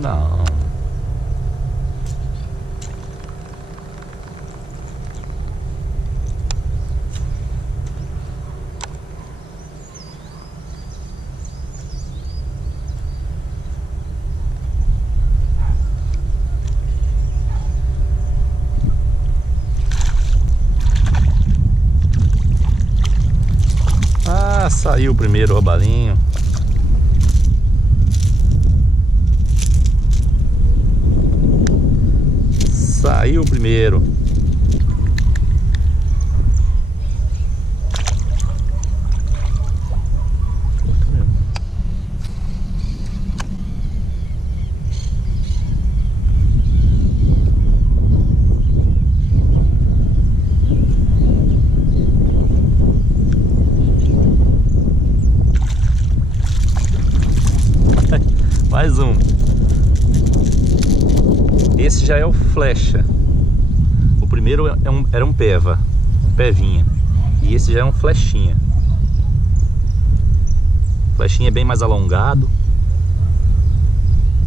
Não. Ah, saiu o primeiro robalinho. Saiu o primeiro. Mais um. Esse já é o flecha. O primeiro era um peva, pevinha. E esse já é um flechinha. Flechinha é bem mais alongado.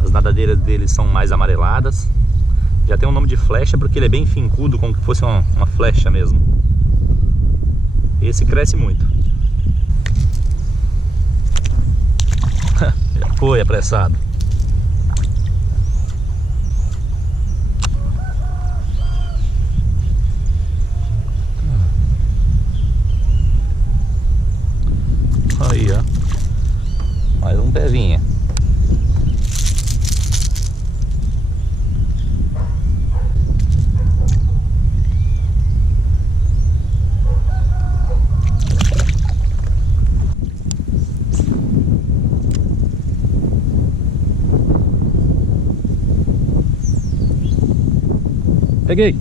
As nadadeiras dele são mais amareladas. Já tem o nome de flecha porque ele é bem fincudo, como se fosse uma flecha mesmo. Esse cresce muito. Já foi apressado. Aí, ó. Mais um pevinha. Peguei.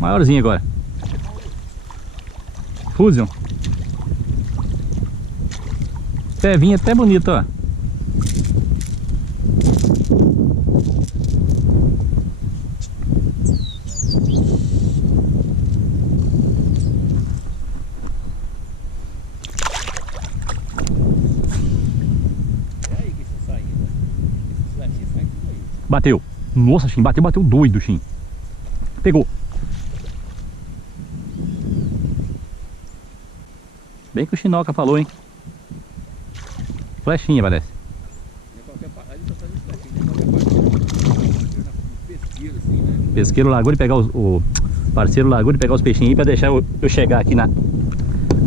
Maiorzinho agora. Fusion. Pevinha até bonito, ó. Bateu. Nossa, Shin, bateu doido, Shin. Pegou. Bem que o Chinoca falou, hein? Flechinha, parece. Pesqueiro largou de pegar o parceiro largou de pegar os peixinhos aí pra deixar eu chegar aqui na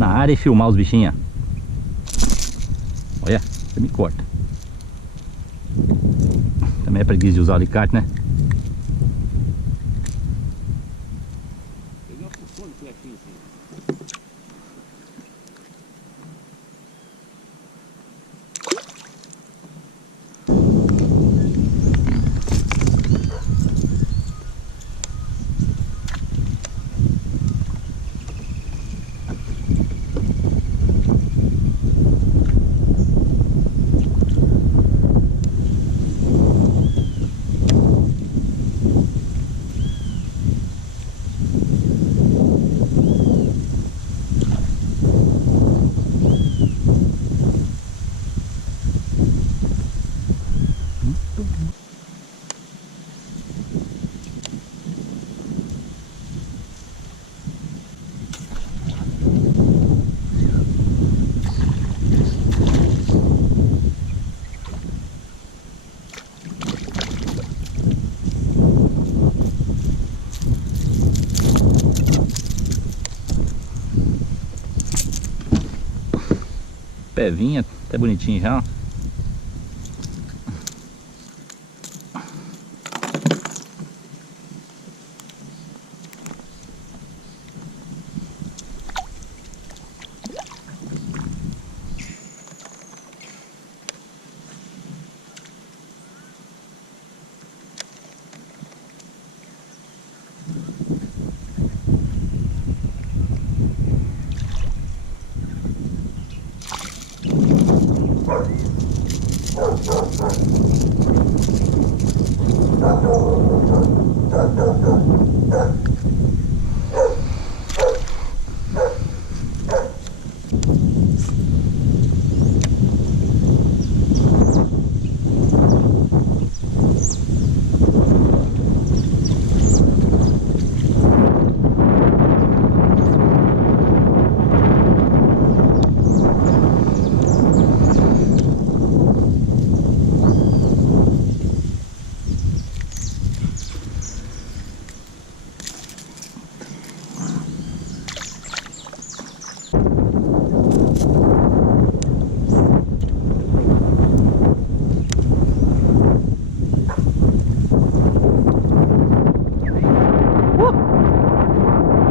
área e filmar os bichinhos. Olha, você me corta. Também é preguiça de usar o alicate, né? Peguei uma porção de flechinha assim. Pevinha, até bonitinho já.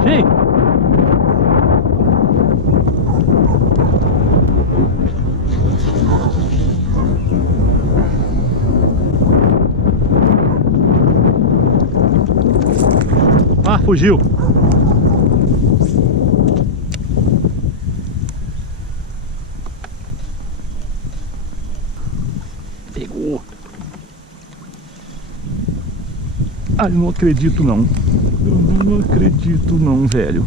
Sim. Ah, fugiu. Pegou. Ah, eu não acredito não. Eu não acredito não, velho.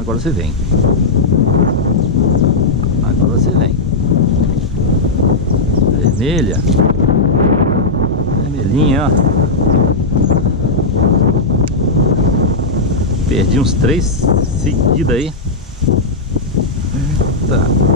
Agora você vem. Agora você vem. Vermelha. Vermelhinha, ó. Perdi uns 3 seguidas aí. Eita.